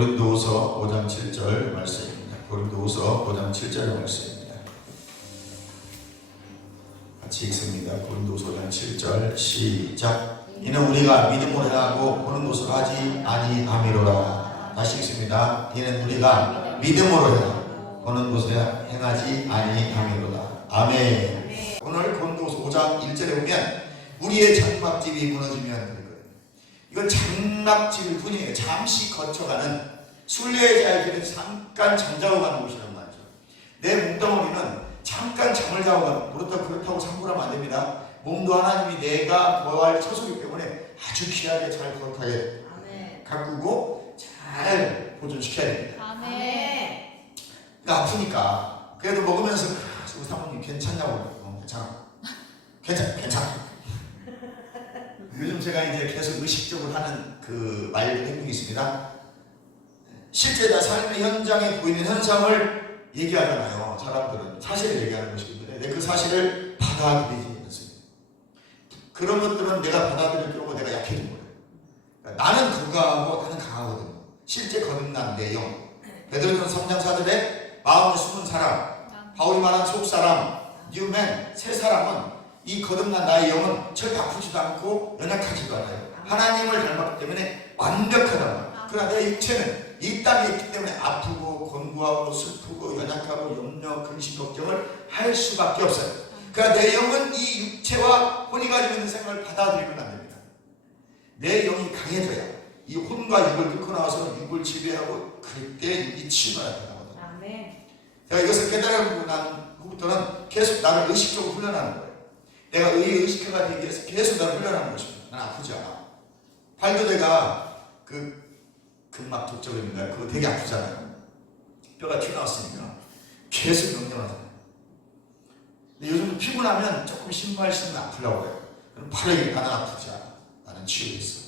고린도후서 5장 7절 말씀입니다. 고린도후서 5장 7절 말씀입니다. 같이 읽습니다. 고린도후서 5장 7절 시작. 이는 우리가 믿음으로 행하고 보는 것으로 하지 아니함이로라. 다시 읽습니다. 이는 우리가 믿음으로 행하고 보는 것으로 행하지 아니함이로라. 아멘. 오늘 고린도후서 5장 1절에 보면 우리의 장막집이 무너지면 이건 장막집일 뿐이에요. 잠시 거쳐가는 순례자의 길에 잠깐 잠자고 가는 곳이란 말이죠. 내 몸덩어리는 잠깐 잠을 자고 가는, 그렇다고 상고하면 안 됩니다. 몸도 하나님이 내가 거할 처소이기 때문에 아주 귀하게 잘 거룩하게 가꾸고 잘 보존시켜야 됩니다. 아멘. 그러니까 아프니까 그래도 먹으면서 우리 사모님 괜찮냐고. 괜찮아. 요즘 제가 이제 계속 의식적으로 하는 그 말들 행동이 있습니다. 실제 나 삶의 현장에 보이는 현상을 얘기하잖아요. 사람들은 사실을 얘기하는 것이기 그 사실을 받아들이지 않습니다. 그런 것들은 내가 받아들일 경우 내가 약해진 거예요. 그러니까 나는 건강하고 나는 강하거든요. 실제 거듭난 내 영. 베드로전 3장 4절에 마음을 숨은 사람, 바울이 말한 속사람, 뉴맨, 새 사람은 이 거듭난 나의 영은 절대 아프지도 않고 연약하지도 않아요. 하나님을 닮았기 때문에 완벽하다. 그러나 내 육체는 이 땅에 있기 때문에 아프고 권고하고 슬프고 연약하고 염려, 근심, 걱정을 할 수밖에 없어요. 그러나 내 영은 이 육체와 혼이 가지고 있는 생각을 받아들이면 안 됩니다. 내 영이 강해져야 이 혼과 육을 뚫고 나와서 육을 지배하고 그때 육이 치유가 나타나거든요. 제가 이것을 깨달은 난 후부터는 계속 나를 의식적으로 훈련하는 거예요. 내가 의식화가 되기 위해서 계속 나를 훈련하는 것입니다. 난 아프지 않아. 팔도대가 그 근막 족저근인가요? 그거 되게 아프잖아요. 뼈가 튀어나왔으니까 계속 명령을 하잖아요. 근데 요즘 피곤하면 조금 신발 신으면 아프려고 해요. 그럼 바로 얘기해. 나는 아프지 않아. 나는 치유했어.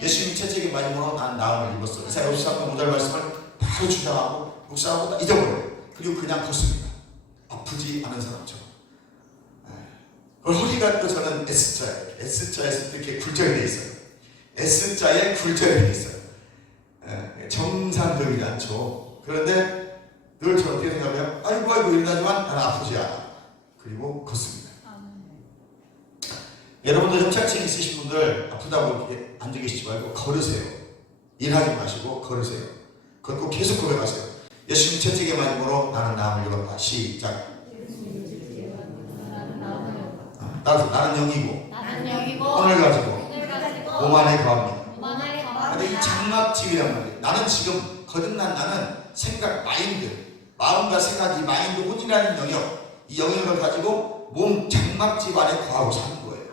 예수님이 채찍에 맞음으로 난 나음을 입었어. 이사야 53장 5절 말씀을 바로 주장하고 묵상하고 잊어버려요. 그리고 그냥 걷습니다. 아프지 않은 사람처럼. 그 허리가 또 저는 S자예요. S자에서 이렇게 굴절이 되어 있어요. S자에 굴절이 되어 있어요. 정상적이지 않죠. 그런데 늘 저 어떻게 생각해요? 아이고 일어나지만 나는 아프지 않아. 그리고 걷습니다. 여러분들 협착증 있으신 분들 아프다고 이렇게 앉아 계시지 말고 걸으세요. 일하지 마시고 걸으세요. 걷고 계속 걸어가세요. 예수님 채찍에 맞음으로 나는 나음을 입었다. 시작. 나는 영이고 혼을 가지고 몸 안에 거합니다. 근데 이 장막집이란 말이에요. 나는 지금 거듭난 나는 생각, 마인드, 마음과 생각이 마인드, 혼이라는 영역, 이 영역을 가지고 몸 장막집 안에 거하고 사는 거예요.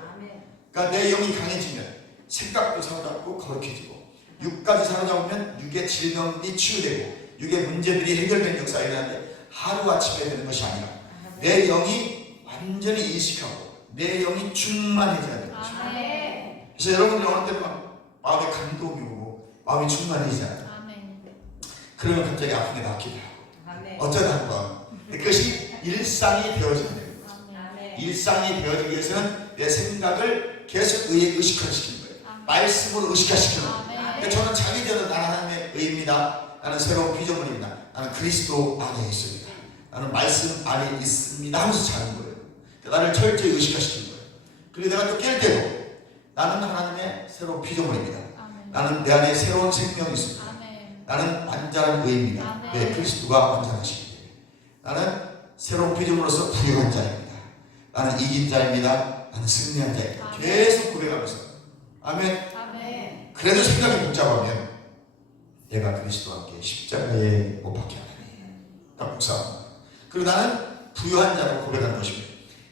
그러니까 내 영이 강해지면 생각도 사로잡고 거룩해지고, 육까지 사로잡으면 육의 질병이 치유되고 육의 문제들이 해결되는 역사가 일어나는데 하루아침에 되는 것이 아니라 내 영이 완전히 인식하고 내 영이 충만해져야 되는 것입니다. 그래서 여러분들이 어느 때는 마음에 감동이 오고 마음이 충만해지잖아요. 그러면 갑자기 아픈 게 낫기도 하고 어쩌다 한번 그것이 일상이 되어져야 됩니다. 일상이 되어지기 위해서는 내 생각을 계속 의식화시키는 거예요. 말씀으로 의식화시키는 거예요. 그러니까 저는 자기전은 나는 하나님의 의입니다. 나는 새로운 피조물입니다. 나는 그리스도 안에 있습니다. 나는 말씀 안에 있습니다 하면서 자는 거예요. 나를 철저히 의식화시키는 거예요. 그리고 내가 또 깰 때도 나는 하나님의 새로운 피조물입니다. 나는 내 안에 새로운 생명이 있습니다. 나는 완전한 의입니다. 네, 그리스도가 완전하십니다. 나는 새로운 피조물로서 부유한 자입니다. 나는 이긴 자입니다. 나는 승리한 자입니다. 계속 고백하면서 아멘. 그래도 생각이 복잡하면 내가 그리스도와 함께 십자가에 못 박혀 딱 복잡합니다. 그리고 나는 부유한 자로 고백하는 것입니다.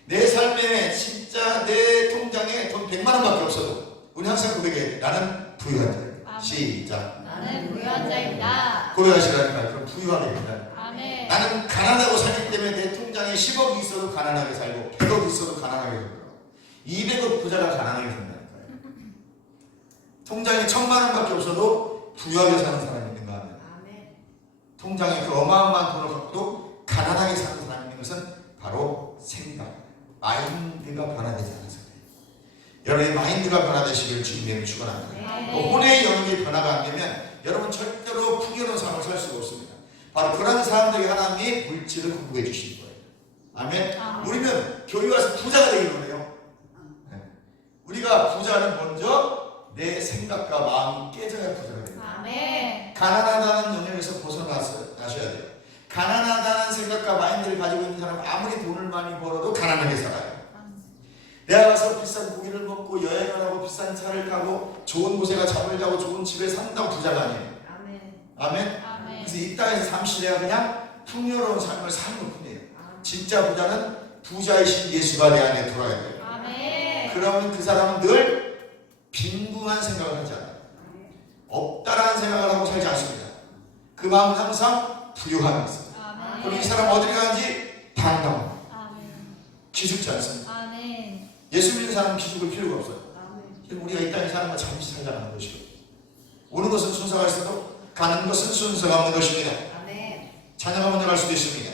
내 삶에 진짜 내 통장에 돈 100만 원밖에 없어도 우리 항상 고백해야 돼. 나는 부유한 자입니다. 시작. 나는 부유한 자입니다. 고백하시라니까. 그럼 부유하게 된다. 아멘. 나는 가난하고 살기 때문에 내 통장에 10억이 있어도 가난하게 살고 100억 있어도 가난하게 살고 200억 부자가 가난하게 산다니까요. 통장에 1000만 원밖에 없어도 부유하게 사는 사람이 있는가 하면 통장에 그 어마어마한 돈을 갖고도 가난하게 사는 사람이 있는 것은 바로 생각, 마인드가 변화되지 않아서 그래요. 여러분의 마인드가 변화되시길 주님의 축원합니다. 혼의 영역이 변화가 안 되면 여러분 절대로 풍요로운 풍요로운 삶을 살 수가 없습니다. 바로 그런 사람들에게 하나님이 물질을 공급해 주시는 거예요. 아멘. 우리는 교회 와서 부자가 되기 원해요. 우리가 부자는 먼저 내 생각과 마음이 깨져야 부자가 됩니다. 아멘. 가난하다는 영역에서 벗어나셔야 돼요. 가난하다는 생각과 마인드를 가지고 있는 사람은 아무리 돈을 많이 벌어도 가난하게 살아요. 내가 가서 비싼 고기를 먹고 여행을 하고 비싼 차를 타고 좋은 곳에 가 잠을 자고 좋은 집에 산다고 부자가 아니에요. 아멘. 그래서 이 땅에서 잠시 내가 그냥 풍요로운 삶을 사는 것 뿐이에요. 진짜 부자는 부자이신 예수가 내 안에 들어야 돼요. 그러면 그 사람은 늘 빈궁한 생각을 하지 않아요. 없다라는 생각을 하고 살지 않습니다. 그 마음은 항상 부유함이 있어요. 그럼 이 사람 어디를 가는지 당당합니다. 기죽지 않습니다. 예수 믿는 사람은 기죽을 필요가 없어요. 우리가 이 땅에 사는 건 잠시 살자는 것이고, 오는 것은 순서가 있어도 가는 것은 순서가 없는 것입니다. 자녀가 먼저 갈 수도 있습니다.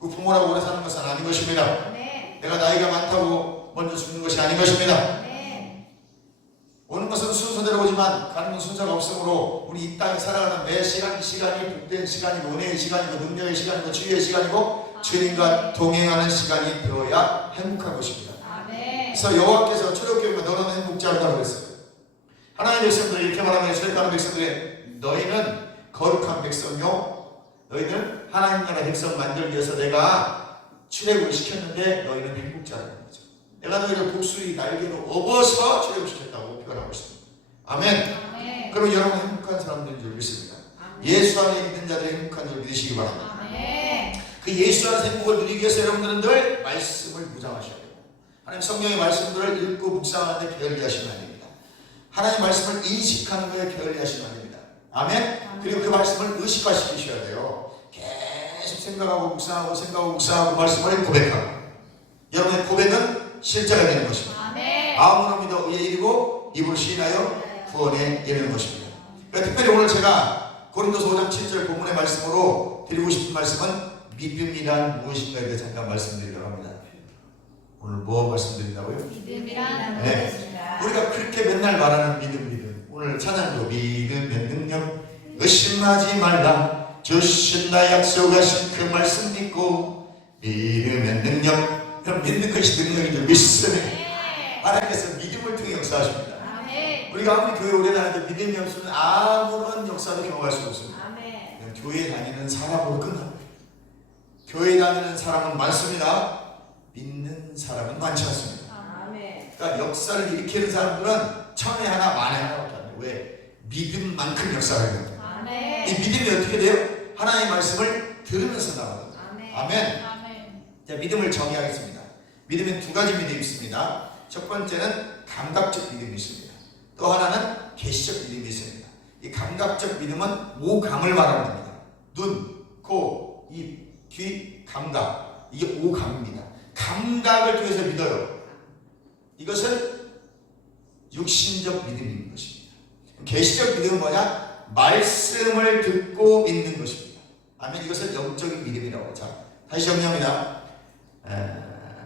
그 부모라고 오래 사는 것은 아닌 것입니다. 내가 나이가 많다고 먼저 죽는 것이 아닌 것입니다. 오는 것은 순서대로 오지만 가는 건 순서가 없으므로 우리 이 땅에 살아가는 매 시간이 복된 시간이고 은혜의 시간이고 능력의 시간이고 치유의 시간이고 주님과 동행하는 시간이 되어야 행복한 것입니다. 그래서 여호와께서 초대교회가 너는 행복자라고 그랬어요. 하나님의 백성들이 이렇게 말하면 초대하는 백성들이 너희는 거룩한 백성요, 너희는 하나님 나라 백성 만들기 위해서 내가 출애굽을 시켰는데 너희는 행복자라는 거죠. 내가 너희를 복수의 날개로 업어서 출애굽 시켰다고 표현하고 있습니다. 아멘. 그럼 여러분 행복한 사람들인 줄 믿습니다. 예수 안에 있는 자들이 행복한 줄 믿으시기 바랍니다. 그 예수 안에서 행복을 누리기 위해서 여러분들은 늘 말씀을 묵상하셔야 돼요. 하나님 성경의 말씀들을 읽고 묵상하는데 게을리하시면 안 됩니다. 하나님 말씀을 인식하는 거에 게을리하시면 안 됩니다. 아멘. 그리고 그 말씀을 의식화시키셔야 돼요. 계속 생각하고 묵상하고 말씀을 고백하고, 여러분의 고백은 실제가 되는 것입니다. 마음으로 믿어 의에 이르고 입으로 시인하여 구원에 이르는 것입니다. 그러니까 특별히 오늘 제가 고린도서 5장 7절 본문의 말씀으로 드리고 싶은 말씀은 믿음이란 무엇인가에 대해 잠깐 말씀드리려고 합니다. 오늘 뭐 말씀드린다고요? 믿음이란 네. 무엇인가? 우리가 그렇게 맨날 말하는 믿음. 오늘 찬양도 믿음의 능력 의심하지 말라 주신 나 약속하신 그 말씀 믿고 믿음의 능력. 그럼 믿는 것이 능력인 줄 믿습니다. 하나님께서 믿음을 통해 역사하십니다. 우리가 아무리 교회 오래 다니는데 믿음이 없으면 아무런 역사도 경험할 수 없습니다. 교회 다니는 사람으로 끝납니다. 교회 다니는 사람은 많습니다. 믿는 사람은 많지 않습니다. 그러니까 역사를 일으키는 사람들은 천에 하나 만에 하나밖에 안 돼요. 왜? 믿음만큼 역사를 해요. 이 믿음이 어떻게 돼요? 하나님의 말씀을 들으면서 나거든요. 아멘. 자, 믿음을 정의하겠습니다. 믿음은 두 가지 믿음이 있습니다. 첫 번째는 감각적 믿음이 있습니다. 또 하나는 계시적 믿음이 있습니다. 이 감각적 믿음은 오감을 말하는 겁니다. 눈, 코, 입, 귀, 감각. 이게 오감입니다. 감각을 통해서 믿어요. 이것은 육신적 믿음인 것입니다. 계시적 믿음은 뭐냐? 말씀을 듣고 믿는 것입니다. 아멘. 이것은 영적인 믿음이라고 하죠. 다시 정리합니다.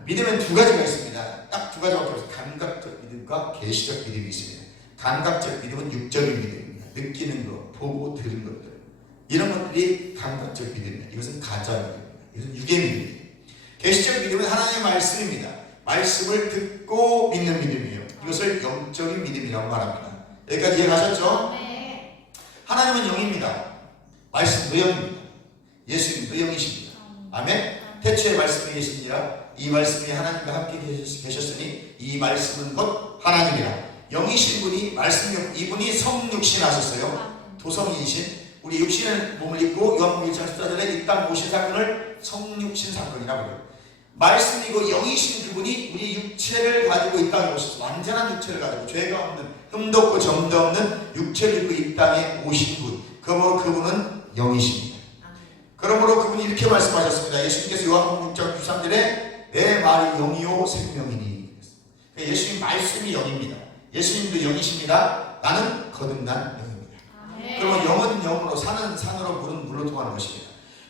믿음은 두 가지가 있습니다. 딱 두 가지밖에 없어요. 감각적 믿음과 계시적 믿음이 있습니다. 감각적 믿음은 육적인 믿음입니다. 느끼는 것, 보고 들은 것들, 이런 것들이 감각적 믿음입니다. 이것은 가짜 믿음입니다. 이것은 육의 믿음입니다. 계시적 믿음은 하나님의 말씀입니다. 말씀을 듣고 믿는 믿음이에요. 이것을 영적인 믿음이라고 말합니다. 여기까지 이해가셨죠? 하나님은 영입니다. 말씀도 영입니다. 예수님도 영이십니다. 아멘. 태초에 말씀이 계시니라. 이 말씀이 하나님과 함께 계셨으니 이 말씀은 곧 하나님이라. 영이신 분이 말씀, 이분이 성육신 하셨어요. 도성이신 우리 육신의 몸을 입고 요한복음 1장 14절에 이 땅 오신 사건을 성육신 사건이라고 해요. 말씀이고 영이신 그분이 우리 육체를 가지고 이 땅에 오셨어요. 완전한 육체를 가지고 죄가 없는 흠도 없고 점도 없는 육체를 입고 이 땅에 오신 분, 그러므로 그분은 영이십니다. 그러므로 그분이 이렇게 말씀하셨습니다. 예수님께서 요한복음 6장 93절에 내 말이 영이요 생명이니. 예수님 말씀이 영입니다. 예수님도 영이십니다. 나는 거듭난 영입니다. 그러면 영은 영으로, 산은 산으로, 물은 물로 통하는 것입니다.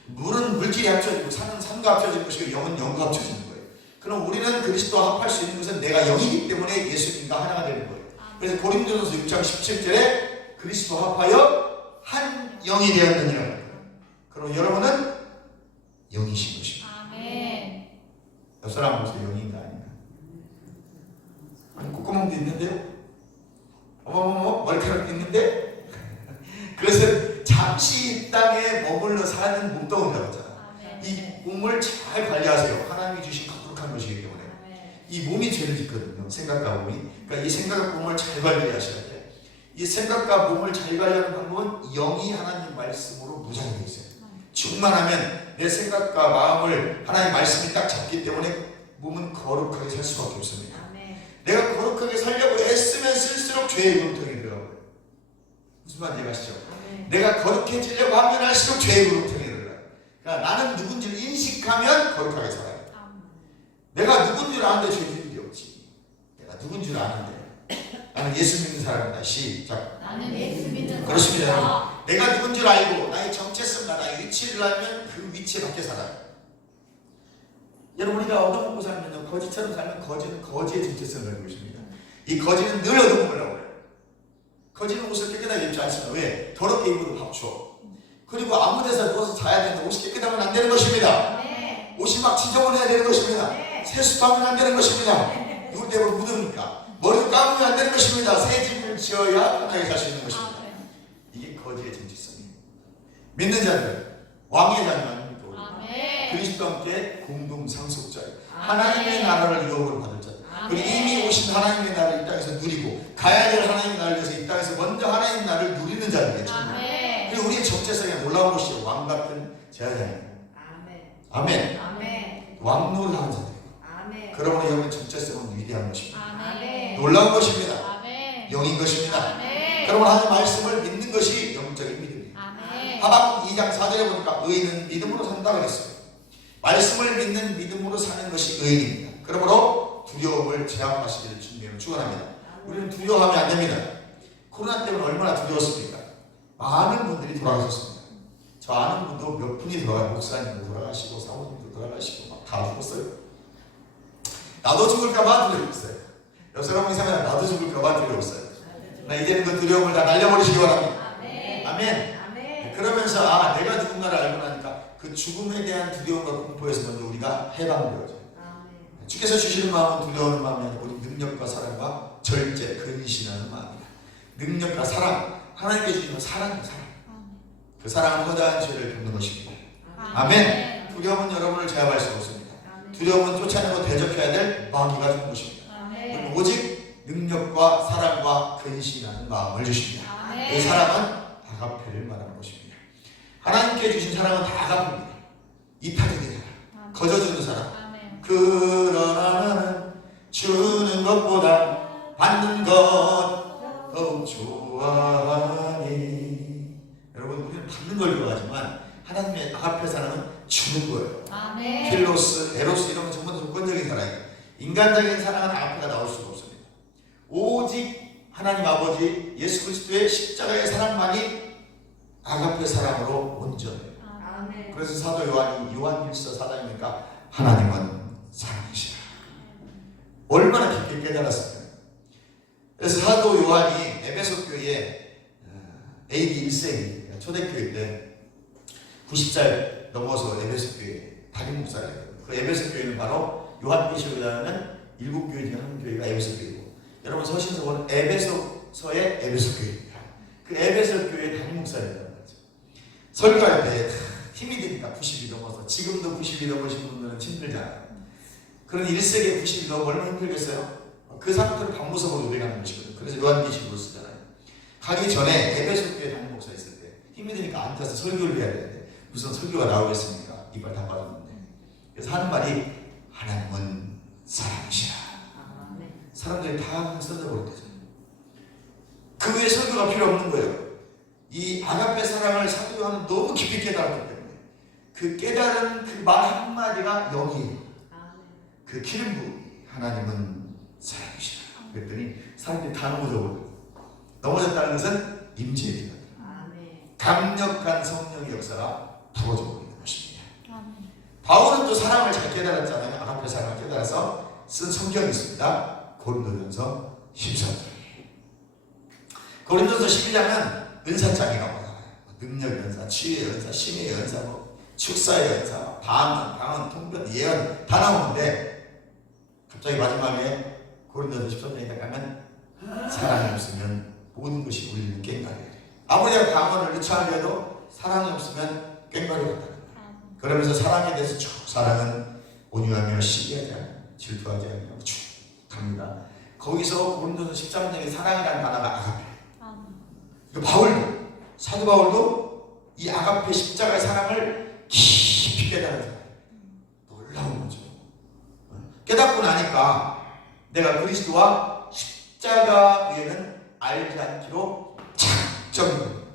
물은 물질이 합쳐지고 산은 산과 합쳐지는 것이고 영은 영과 합쳐지는 거예요. 그럼 우리는 그리스도와 합할 수 있는 것은 내가 영이기 때문에 예수님과 하나가 되는 거예요. 그래서 고린도전서 6장 17절에 그리스도와 합하여 한 영이 되었느니라. 그럼 여러분은 영이신 것입니다. 아멘. 옆 사람 보세요. 영인가 아닌가? 아니 콧구멍도 있는데요? 어머머머 머리카락도 있는데? 그것은 잠시 이 땅에 머물러 사는 몸뚱이라고 했잖아. 이 몸을 잘 관리하세요. 하나님이 주신 거룩한 것이기 때문에. 이 몸이 죄를 짓거든요. 생각과 몸이. 그러니까 이 생각과 몸을 잘 관리하셔야 돼요. 이 생각과 몸을 잘 관리하는 방법은 영이 하나님 말씀으로 무장되어 있어요. 충만하면 내 생각과 마음을 하나님 말씀이 딱 잡기 때문에 몸은 거룩하게 살 수밖에 없습니다. 내가 거룩하게 살려고 애쓰면 쓸수록 죄의 구렁텅이에 들어가고요. 무슨 말인지 아시죠? 내가 거룩해지려고 하면 할수록 죄의 구렁텅이에 들어가요. 그러니까 나는 누군지를 인식하면 거룩하게 살아요. 내가 누군 줄 아는데 죄 지은 게 없지. 내가 누군 줄 아는데 나는 예수 믿는 사람이다. 시작. 나는 예수 믿는 그렇습니다. 사람이다. 내가 누군 줄 알고 나의 정체성과 나의 위치를 알면 그 위치에 밖에 살아요. 여러분 우리가 얻어먹고 살면요 거지처럼 살면 거지는 거지의 정체성을 가지고 있습니다. 이 거지는 늘 얻어먹으려고 해요. 거지는 옷을 깨끗하게 입지 않습니다. 왜? 더럽게 입어도 밥 줘. 그리고 아무 데서 누워서 자야 되는데 옷이 깨끗하면 안 되는 것입니다. 옷이 막 지저분해야 되는 것입니다. 세수하면 안 되는 것입니다. 누울 때 묻으니까 머리를 감으면 안 되는 것입니다. 새 집을 지어야 편하게 살 수 있는 것입니다. 이게 거지의 정체성이에요. 믿는 자들 왕의 자녀 아닙니까? 그리스도와 함께 공동 상속자예요. 하나님의 나라를 유업으로 받을 자. 그리고 이미 오신 하나님의 나라를 이 땅에서 누리고 가야 될 하나님의 나라를 위해서 이 땅에서 먼저 하나님의 나라를 누리는 자들이에요. 그리고 우리의 정체성에 놀라운 것이 왕 같은 제자입니다. 아멘. 왕노를 하는 자들. 그러므로 여러분 정체성은 위대한 것입니다. 놀라운 것입니다. 영인 것입니다. 그러므로 하나님의 말씀을 믿는 것이 영적인 믿음이에요. 하박국 2장 4절에 보니까 의인은 믿음으로 산다 그랬어요. 말씀을 믿는 믿음으로 사는 것이 의인입니다. 그러므로 두려움을 제압하시기를 주님으로 축원합니다. 우리는 두려워하면 안 됩니다. 코로나 때문에 얼마나 두려웠습니까? 많은 분들이 돌아가셨습니다. 저 아는 분도 몇 분이 돌아가요. 목사님도 돌아가시고 사모님도 돌아가시고 막 다 죽었어요. 나도 죽을까봐 두려웠어요. 옆 사람 이상하면 나도 죽을까봐 두려웠어요. 나 이제는 그 두려움을 다 날려버리시기 바랍니다. 아멘. 그러면서 내가 누군가를 알고 나니까 그 죽음에 대한 두려움과 공포에서 먼저 우리가 해방되어져요. 주께서 주시는 마음은 두려워하는 마음이 아니고 능력과 사랑과 절제, 근신하는 마음이다. 능력과 사랑, 하나님께 주시는 사랑은 사랑. 그 사랑은 허다한 죄를 돕는 것입니다. 아멘. 두려움은 여러분을 제압할 수가 없습니다. 두려움은 쫓아내고 대적해야 될 마귀가 준 것입니다. 오직 능력과 사랑과 근신하는 마음을 주십니다. 이 사랑은 아가페를 말하는 것입니다. 하나님께 주신 사랑은 다 아가페입니다. 이타적인 사랑, 거저주는 사랑. 그러나 나는 주는 것보다 받는 것 더욱 좋아하니. 여러분 우리는 받는 걸 좋아하지만 하나님의 아가페 사랑은 주는 거예요. 필로스, 에로스 이런 건 전부 다 조건적인 사랑이에요. 인간적인 사랑은 아가페가 나올 수가 없습니다. 오직 하나님 아버지 예수 그리스도의 십자가의 사랑만이 아가페 사랑으로 온전해요. 그래서 사도 요한이 요한일서 4장이니까 하나님은 사랑이시라. 얼마나 깊게 깨달았을까요? 그래서 사도 요한이 에베소 교회에 AD 1세기 초대교회 때 90살 넘어서 에베소 교회 담임 목사를 해요. 그 에베소 교회는 바로 요한계시록이라는 7교회 중에 한 교회가 에베소 교회고, 여러분 서신서 보면 에베소서의 에베소 교회입니다. 그 에베소 교회 담임 목사를 했단 말이죠. 설교할 때 힘이 드니까 90이 넘어서, 지금도 90이 넘으신 분들은 힘들잖아요. 그런 1세기에 90이 넘으면 얼마나 힘들겠어요? 그 상태로 방무석으로 노래하는 것이거든요. 그래서 요한계시록을 쓰잖아요. 가기 전에 에베소 교회 담임 목사 있을 때 힘이 드니까 앉아서 설교를 해야 되는데 무슨 설교가 나오겠습니까? 이빨 다 빠졌는데. 그래서 하는 말이 하나님은 사랑이시라. 사람들이 다 써져버렸대요. 그 외에 설교가 필요 없는 거예요. 이 아가페 사랑을 사도 요한은 너무 깊이 깨달았기 때문에 그 깨달은 그 말 한마디가 영이에요. 그 기름 부음이 하나님은 사랑이시라. 그랬더니 사람들이 다 넘어져버려요. 넘어졌다는 것은 임재의 기간. 강력한 성령의 역사가 부어져 버리는 것입니다. 바울은 또 사랑을 잘 깨달았잖아요. 아가페 사랑을 깨달아서 쓴 성경이 있습니다. 고린도전서 14장. 고린도전서 12장은 은사장이라고 하잖아요. 능력 연사, 치유의 연사, 심의 연사, 축사의 연사, 방언, 통변, 예언 다 나오는데 갑자기 마지막에 고린도서 13장에 가면 사랑이 없으면 모든 것이 우리는 꽹과리예요. 아무리 방언을 유창하게 해도 사랑이 없으면 꽹과리 같다. 그러면서 사랑에 대해서 쭉 사랑은 온유하며 시기하지 않으며 질투하지 않으며 쭉 갑니다. 거기서 고린도서 13장에 사랑이라는 단어가 아가페. 바울도 사도 바울도 이 아가페 십자가의 사랑을 깊이 깨달은 사람. 놀라운 거죠. 깨닫고 나니까 내가 그리스도와 십자가 위에는 알지 않기로 작정이고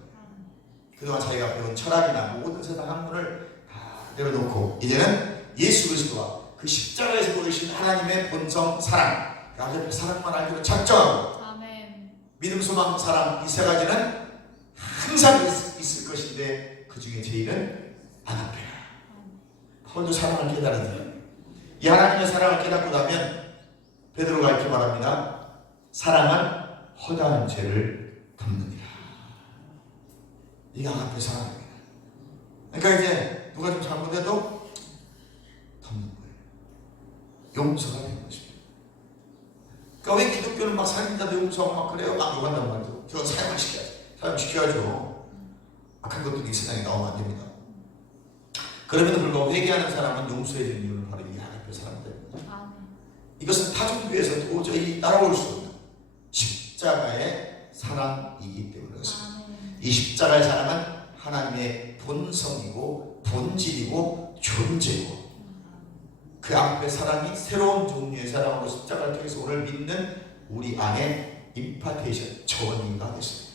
그동안 자기가 배운 철학이나 모든 세상 학문을 다 내려놓고 이제는 예수 그리스도와 그 십자가에서 보이신 하나님의 본성 사랑 그 아가페 사랑만 알기로 작정하고 믿음, 소망, 사랑 이 세 가지는 항상 있을 것인데 그 중에 제일은 아가페라. 바울도 사랑을 깨달은 사람. 이 하나님의 사랑을 깨닫고 나면 베드로가 이렇게 말합니다. 사랑은 허다한 죄를 덮느니라. 이게 아가페 사랑입니다. 그러니까 이제 누가 좀 잘못해도 덮는 거예요. 용서가 되는 것입니다. 그러니까 왜 기독교는 막 살인자도 용서하고 막 그래요? 막 욕한단 말이죠. 그건 사용을 시켜야죠. 사용시켜야죠. 악한 것들이 이 세상에 나오면 안 됩니다. 그럼에도 불구하고 회개하는 사람은 용서해 주는 이유는 바로 이 아가페 사랑 때문입니다. 이것은 타종교에서 도저히 따라올 수 없는 십자가의 사랑이기 때문에 그렇습니다. 이 십자가의 사랑은 하나님의 본성이고 본질이고 존재고 그 앞에 사랑이 새로운 종류의 사랑으로 십자가를 통해서 오늘 믿는 우리 안에 임파테이션, 전이가 됐습니다.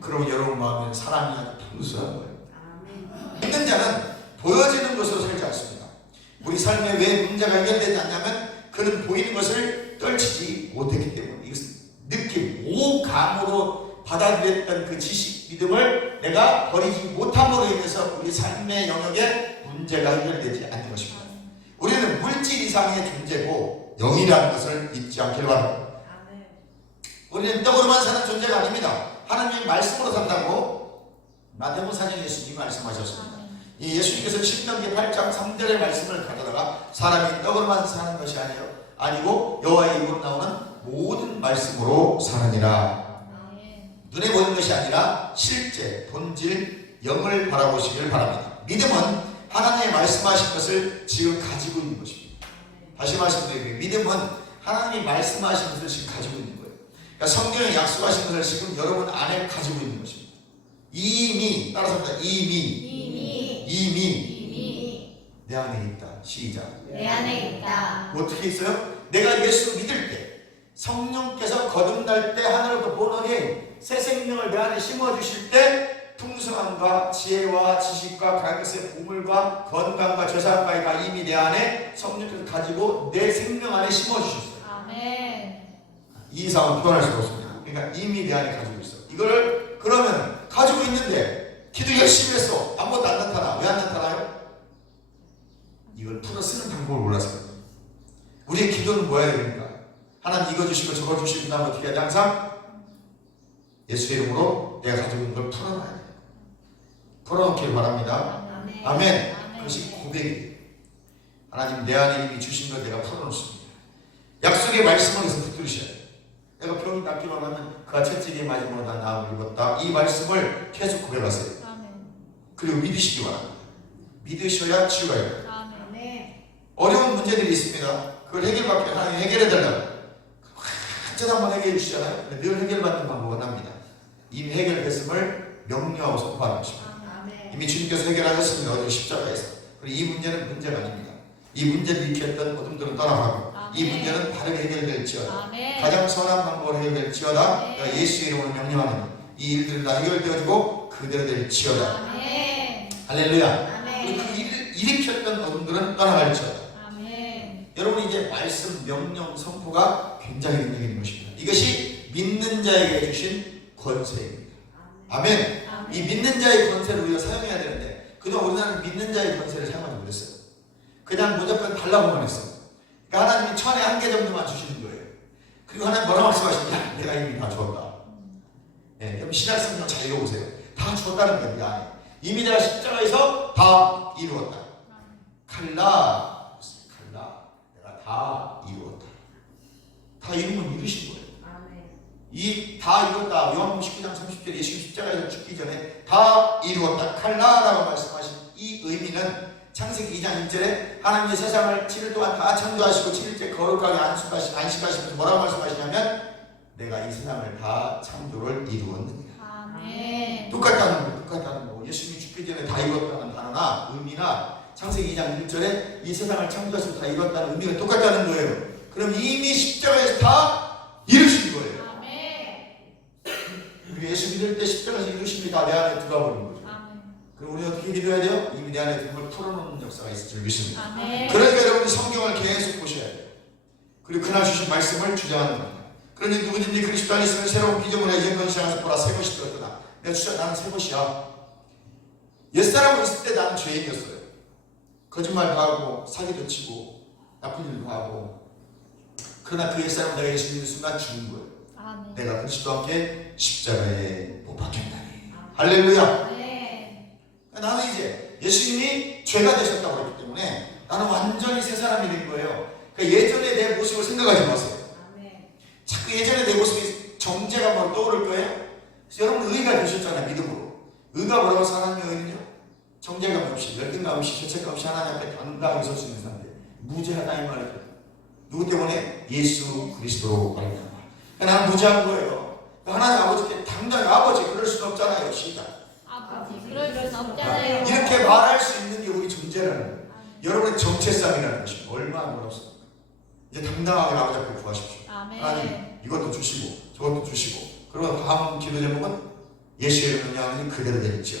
그러면 여러분 마음에 사랑이 아주 풍성한 거예요. 믿는 자는 보여지는 것으로 살지 않습니다. 우리 삶에 왜 문제가 해결되지 않냐면 그는 보이는 것을 떨치지 못했기 때문에 이것은 느낌, 오감으로 받아들였던 그 지식, 믿음을 내가 버리지 못함으로 인해서 우리 삶의 영역에 문제가 해결되지 않는 것입니다. 우리는 물질 이상의 존재고 영이라는 것을 잊지 않기를 바랍니다. 우리는 떡으로만 사는 존재가 아닙니다. 하나님의 말씀으로 산다고 마태복음 4장 예수님이 말씀하셨습니다. 이 예수님께서 신명기 8장 3절의 말씀을 가져다가 사람이 떡으로만 사는 것이 아니고 여호와의 입으로 나오는 모든 말씀으로 사느니라. 눈에 보이는 것이 아니라 실제 본질 영을 바라보시길 바랍니다. 믿음은 하나님의 말씀하신 것을 지금 가지고 있는 것입니다. 다시 말씀드리면 믿음은 하나님이 말씀하신 것을 지금 가지고 있는 거예요. 그러니까 성경에 약속하신 것을 지금 여러분 안에 가지고 있는 것입니다. 이미 따라서 이미 내 안에 있다. 시작. 내 안에 있다. 어떻게 있어요? 내가 예수 믿을 때 성령께서 거듭날 때 하늘로부터 본어게 새 생명을 내 안에 심어주실 때 풍성함과 지혜와 지식과 가격의 보물과 건강과 죄사함과 이미 내 안에 성령께서 가지고 내 생명 안에 심어주셨어요. 아멘. 이 이상은 표현할 수가 없습니다. 그러니까 이미 내 안에 가지고 있어. 이거를 그러면 가지고 있는데 기도 열심히 했어. 아무것도 안 나타나. 왜 안 나타나요? 이걸 풀어 쓰는 방법을 몰라서. 우리의 기도는 뭐예요? 그러니까 하나님 이거 주시고 저거 주시고 그다음 어떻게 하지? 항상 예수의 이름으로 내가 가지고 있는 걸 풀어놔야 돼요. 풀어놓길 바랍니다. 아멘. 그것이 고백이에요. 하나님 내 안에 이미 주신 걸 내가 풀어놓습니다. 약속의 말씀을 계속 붙들으셔야 돼요. 내가 병이 낫기만 하면 그가 채찍에 맞음으로 난 나음을 입었다. 이 말씀을 계속 고백하세요. 그리고 믿으시기 바랍니다. 믿으셔야 치유가 돼요. 어려운 문제들이 있습니다. 그걸 해결받게 하나님 해결해달라고 완전 한번 해결해 주시잖아요. 늘 해결받는 방법은 합니다. 이미 해결됐음을 명료하고 선포하는 것입니다. 이미 주님께서 해결하셨습니다. 어디 십자가에서. 그리고 이 문제는 문제가 아닙니다. 이 문제를 일으켰던 어둠들은 떠나가고 이 문제는 바르게 해결될지어다. 가장 선한 방법으로 해결될지어다. 예수의 이름으로 명령하는 이 일들은 다 해결되어지고 그대로 될지어다. 할렐루야. 그리고 그 일을 일으켰던 어둠들은 떠나갈지어다. 여러분 이제 말씀, 명령, 선포가 굉장히 능력 있는 것입니다. 이것이 믿는 자에게 주신 권세입니다. 아멘. 이 믿는 자의 권세를 우리가 사용해야 되는데 그동안 우리나라는 믿는 자의 권세를 사용하지 못했어요. 그냥 무조건 달라고만 했어요. 그러니까 하나님이 천에 한 개 정도만 주시는 거예요. 그리고 하나님 뭐라 말씀하십니까? 내가 이미 다 줬다. 네, 그럼 신약 성경 잘 읽어보세요. 다 죽었다는 거예요. 이 안에. 이미 내가 십자가에서 다 이루었다. 칼라 내가 다 이루었다. 다 이루면 이루신 거예요. 이 다 이뤘다. 요한복음 19장 30절에 예수님 십자가에서 죽기 전에 다 이루었다. 칼라라고 말씀하신 이 의미는 창세기 2장 1절에 하나님이 세상을 7일 동안 다 창조하시고 7일째 거룩하게 안식하시면서 뭐라고 말씀하시냐면 내가 이 세상을 다 창조를 이루었느니라. 아멘. 똑같다는 거. 예수님이 죽기 전에 다 이뤘다는 단어나 의미나 창세기 2장 1절에 이 세상을 창조하시고 다 이뤘다는 의미가 똑같다는 거예요. 그럼 이미 십자가에서 다 이루신 거예요. 우리 예수 믿을 때 십자가에서 이루십니다. 내 안에 들어가 버린 거죠. 그럼 우리 어떻게 기도해야 돼요? 이미 내 안에 그걸 풀어놓는 역사가 있을 줄 믿습니다. 그러니까 여러분이 성경을 계속 보셔야 돼요. 그리고 그날 주신 말씀을 주장하는 겁니다. 그러니 누구든지 그리스도 안에 있으면 새로운 피조물이야. 이전 것이 지나가서 보라 새 것이 되었구나. 내가 주장 나는 새 것이야. 옛사람으로 있을 때 나는 죄인이었어요. 거짓말도 하고 사기도 치고 나쁜 일도 하고. 그러나 그 옛사람은 내가 예수 믿는 순간 죽은 거예요. 내가 그리스도와 함께 십자가에 못 박혔다니. 할렐루야. 나는 이제 예수님이 죄가 되셨다고 그랬기 때문에 나는 완전히 새 사람이 된 거예요. 그러니까 예전에 내 모습을 생각하지 마세요. 자꾸 예전에 내 모습이 정죄가 뭐 떠오를 거예요. 그래서 여러분 의가 되셨잖아요. 믿음으로. 의가 뭐라고 하나님의 의는요? 정죄감 없이 열등감 없이 죄책감 없이 하나님 앞에 당당하게 설 수 있는 사람들. 무죄하다 이 말이죠. 누구 때문에? 예수 그리스도로 말미암아. 나는 무죄한 거예요. 하나님 아버지께 당당히 아버지 그럴 수는 없잖아요. 시작. 아버지 그럴 수 없잖아요. 이렇게 말할 수 있는 게 우리 존재라는 거예요. 여러분의 정체성이라는 것이 얼마나 놀랍습니까? 이제 당당하게 아버지 앞에 구하십시오. 하나님 이것도 주시고 저것도 주시고. 그리고 다음 기도 제목은 예수의 이름으로 하나님 그대로 되겠지요.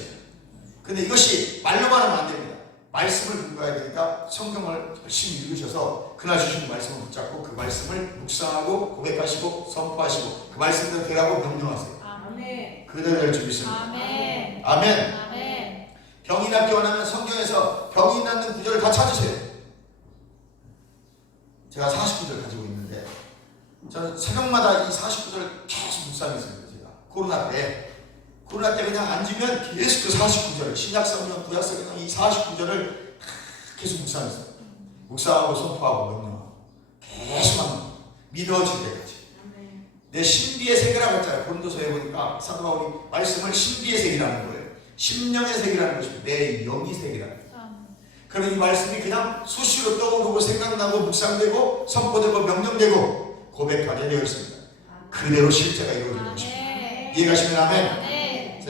근데 이것이 말로만 하면 안 됩니다. 말씀을 근거해야 되니까 성경을 열심히 읽으셔서 그날 주신 말씀을 붙잡고 그 말씀을 묵상하고 고백하시고 선포하시고 그 말씀대로 되라고 명령하세요. 아멘. 그대로 될 줄 믿습니다. 아멘. 아멘. 아멘. 병이 낫기 원하면 성경에서 병이 낫는 구절을 다 찾으세요. 제가 49절 가지고 있는데 저는 새벽마다 이 49절을 계속 묵상했습니다. 제가 코로나 때 그냥 앉으면 계속 그 49절을 신약성경 구약성경 이 49절을 계속 묵상했어요. 묵상하고 선포하고 명령하고 계속 합니다. 믿어질 때까지. 내 신비의 세계라고 했잖아요. 고린도서에 보니까 사도 바울이 말씀을 신비의 세계라는 거예요. 심령의 세계라는 것이고 내 영의 세계라는 거예요. 그러면 이 말씀이 그냥 수시로 떠오르고 생각나고 묵상되고 선포되고 명령되고 고백하게 되어 있습니다. 그대로 실제가 이루어지는 것입니다. 이해가시면 아멘.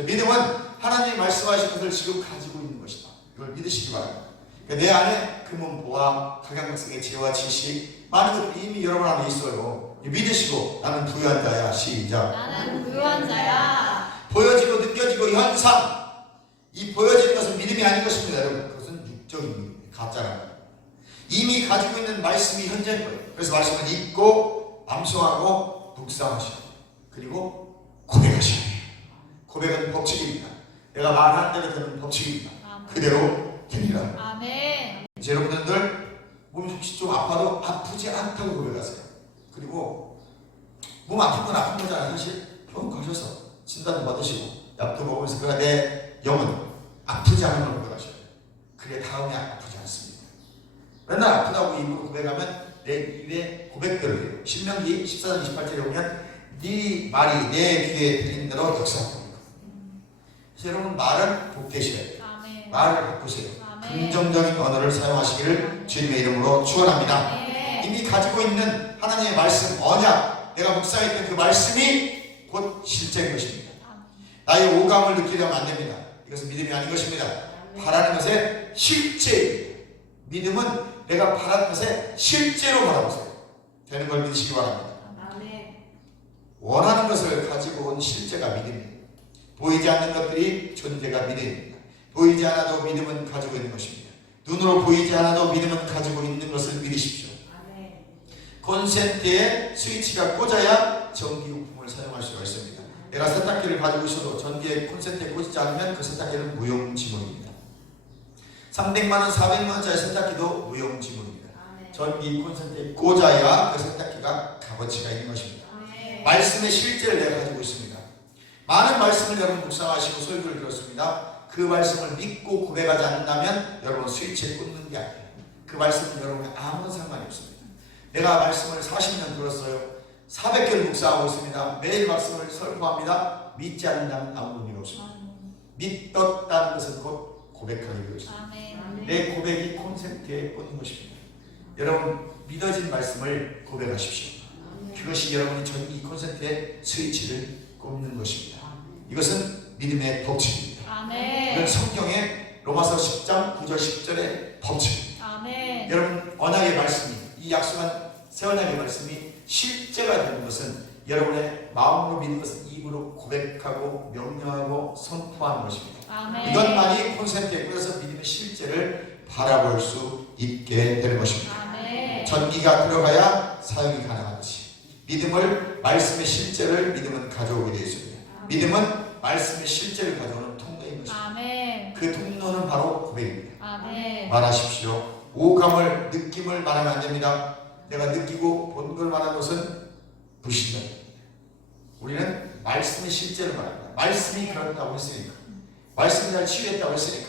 믿음은 하나님이 말씀하신 것을 지금 가지고 있는 것이다. 이걸 믿으시기 바랍니다. 그러니까 내 안에 금은보화, 각양각색의 지혜와 지식 많은 것들이 이미 여러분 안에 있어요. 믿으시고 나는 부유한 자야. 시작. 나는 부유한 자야. 보여지고 느껴지고 현상 이 보여지는 것은 믿음이 아닌 것입니다. 여러분 그것은 육적인 믿음입니다. 가짜라는 거예요. 이미 가지고 있는 말씀이 현재인 거예요. 그래서 말씀을 읽고 암송하고 묵상하시고 그리고 고백하셔야 돼요. 고백은 법칙입니다. 내가 말하는 대로 되는 법칙입니다. 그대로 되리라. 아멘. 이제 여러분들 몸이 혹시 좀 아파도 아프지 않다고 고백하세요. 그리고 몸 아픈 건 아픈 거잖아요. 사실 병원 가셔서 진단도 받으시고 약도 먹으면서 그가 내 영은 아프지 않은 걸 고백하셔야 돼요. 그게 다음에 아프지 않습니다. 맨날 아프다고 입으로 고백하면 내 입에 고백대로 돼요. 신명기 14장 28절에 보면 네 말이 내 귀에 들린 대로 역사합니다. 그래서 여러분 말은 복되셔야 돼요. 아멘. 말을 바꾸세요. 아멘. 긍정적인 언어를 사용하시기를 주님의 이름으로 축원합니다. 아멘. 이미 가지고 있는 하나님의 말씀 언약 내가 묵상했던 그 말씀이 곧 실제인 것입니다. 나의 오감을 느끼려면 안 됩니다. 이것은 믿음이 아닌 것입니다. 바라는 것의 실제 믿음은 내가 바라는 것의 실제로 바라보세요. 되는 걸 믿으시기 바랍니다. 아멘. 원하는 것을 가지고 온 실제가 믿음입니다. 보이지 않는 것들이 존재가 믿음입니다. 보이지 않아도 믿음은 가지고 있는 것입니다. 눈으로 보이지 않아도 믿음은 가지고 있는 것을 믿으십시오. 콘센트에 스위치가 꽂아야 전기용품을 사용할 수가 있습니다. 내가 세탁기를 가지고 있어도 전기에 콘센트에 꽂지 않으면 그 세탁기는 무용지물입니다. 300만원, 400만원짜리 세탁기도 무용지물입니다. 전기 콘센트에 꽂아야 그 세탁기가 값어치가 있는 것입니다. 말씀의 실제를 내가 가지고 있습니다. 많은 말씀을 여러분 묵상하시고 설교를 들었습니다. 그 말씀을 믿고 고백하지 않는다면 여러분 스위치에 꽂는 게 아니에요. 그 말씀은 여러분에 아무런 상관이 없습니다. 내가 말씀을 40년 들었어요. 400개를 묵상하고 있습니다. 매일 말씀을 설교합니다. 믿지 않는다면 아무 의미가 없습니다. 믿었다는 것은 곧 고백하는 것입니다. 아멘. 내 고백이 콘센트에 꽂는 것입니다. 여러분 믿어진 말씀을 고백하십시오. 그것이 여러분이 전기 콘센트에 스위치를 꽂는 것입니다. 이것은 믿음의 법칙입니다. 아멘. 이건 성경의 로마서 10장 9절 10절의 법칙입니다. 아멘. 여러분 언약의 말씀이 이 약속한 새 언약의 말씀이 실제가 되는 것은 여러분의 마음으로 믿는 것은 입으로 고백하고 명령하고 선포하는 것입니다. 아멘. 이것만이 콘센트에 꽂아서 믿음의 실제를 바라볼 수 있게 되는 것입니다. 아멘. 전기가 들어가야 사용이 가능한 것이 믿음을 말씀의 실제를 믿음은 가져오게 되어 있습니다. 믿음은 말씀의 실제를 가져오는 통로인 것입니다. 아멘. 그 통로는 바로 고백입니다. 아멘. 말하십시오. 오감을 느낌을 말하면 안 됩니다. 내가 느끼고 본 걸 말하는 것은 불신입니다. 우리는 말씀의 실제를 말합니다. 말씀이 그렇다고 했으니까, 말씀이 날 치유했다고 했으니까,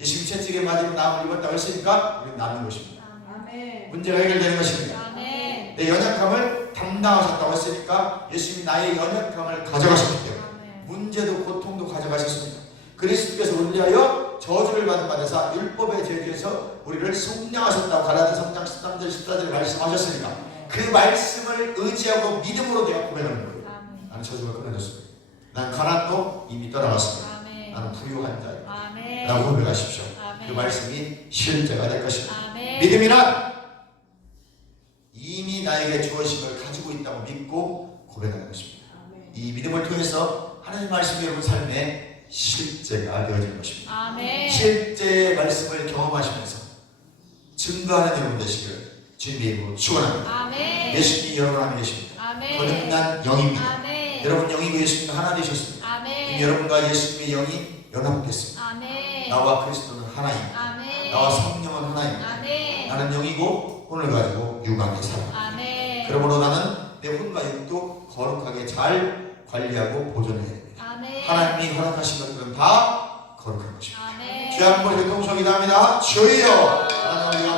예수님 채찍에 맞으면 나음을 입었다고 했으니까 우리는 낫는 것입니다. 아멘. 문제가 해결되는 것입니다. 아멘. 내 연약함을 담당하셨다고 했으니까 예수님이 나의 연약함을 가져가셨기 때문에 아멘. 문제도 고통도 가져가셨습니다. 그리스도께서 우리를 위하여 저주를 받은 바 되사 율법의 저주에서 우리를 속량하셨다고 갈라디아 3장 13절 14절 말씀하셨으니까 그 말씀을 의지하고 믿음으로 내가 고백하는 거예요. 아멘. 나는 저주가 끊어졌습니다. 난 가난도 이미 떠나갔습니다. 아멘. 나는 부유한 자예요. 아멘. 라고 고백하십시오. 아멘. 그 말씀이 실제가 될 것입니다. 아멘. 믿음이란 이미 나에게 주어진 걸 가지고 있다고 믿고 고백하는 것입니다. 이 믿음을 통해서 하나님 말씀이 여러분 삶에 실제가 되어지는 것입니다. 아멘. 실제의 말씀을 경험하시면서 증거하는 여러분 되시기를 주님의 이름으로 축원합니다. 아멘. 예수님이 여러분 안에 계십니다. 아멘. 거듭난 영입니다. 아멘. 여러분 영이고 예수님과 하나 되셨습니다. 아멘. 이미 여러분과 예수님의 영이 연합됐습니다. 아멘. 나와 그리스도는 하나입니다. 아멘. 나와 성령은 하나입니다. 아멘. 나는 영이고 혼을 가지고 육안에 살아. 아멘. 그러므로 나는 내 혼과 육도 거룩하게 잘 관리하고 보존해야 됩니다. 아멘. 하나님이 허락하신 것들은 다 거룩한 것입니다. 아멘. 주여 한번 통성이 답니다. 주여 하나님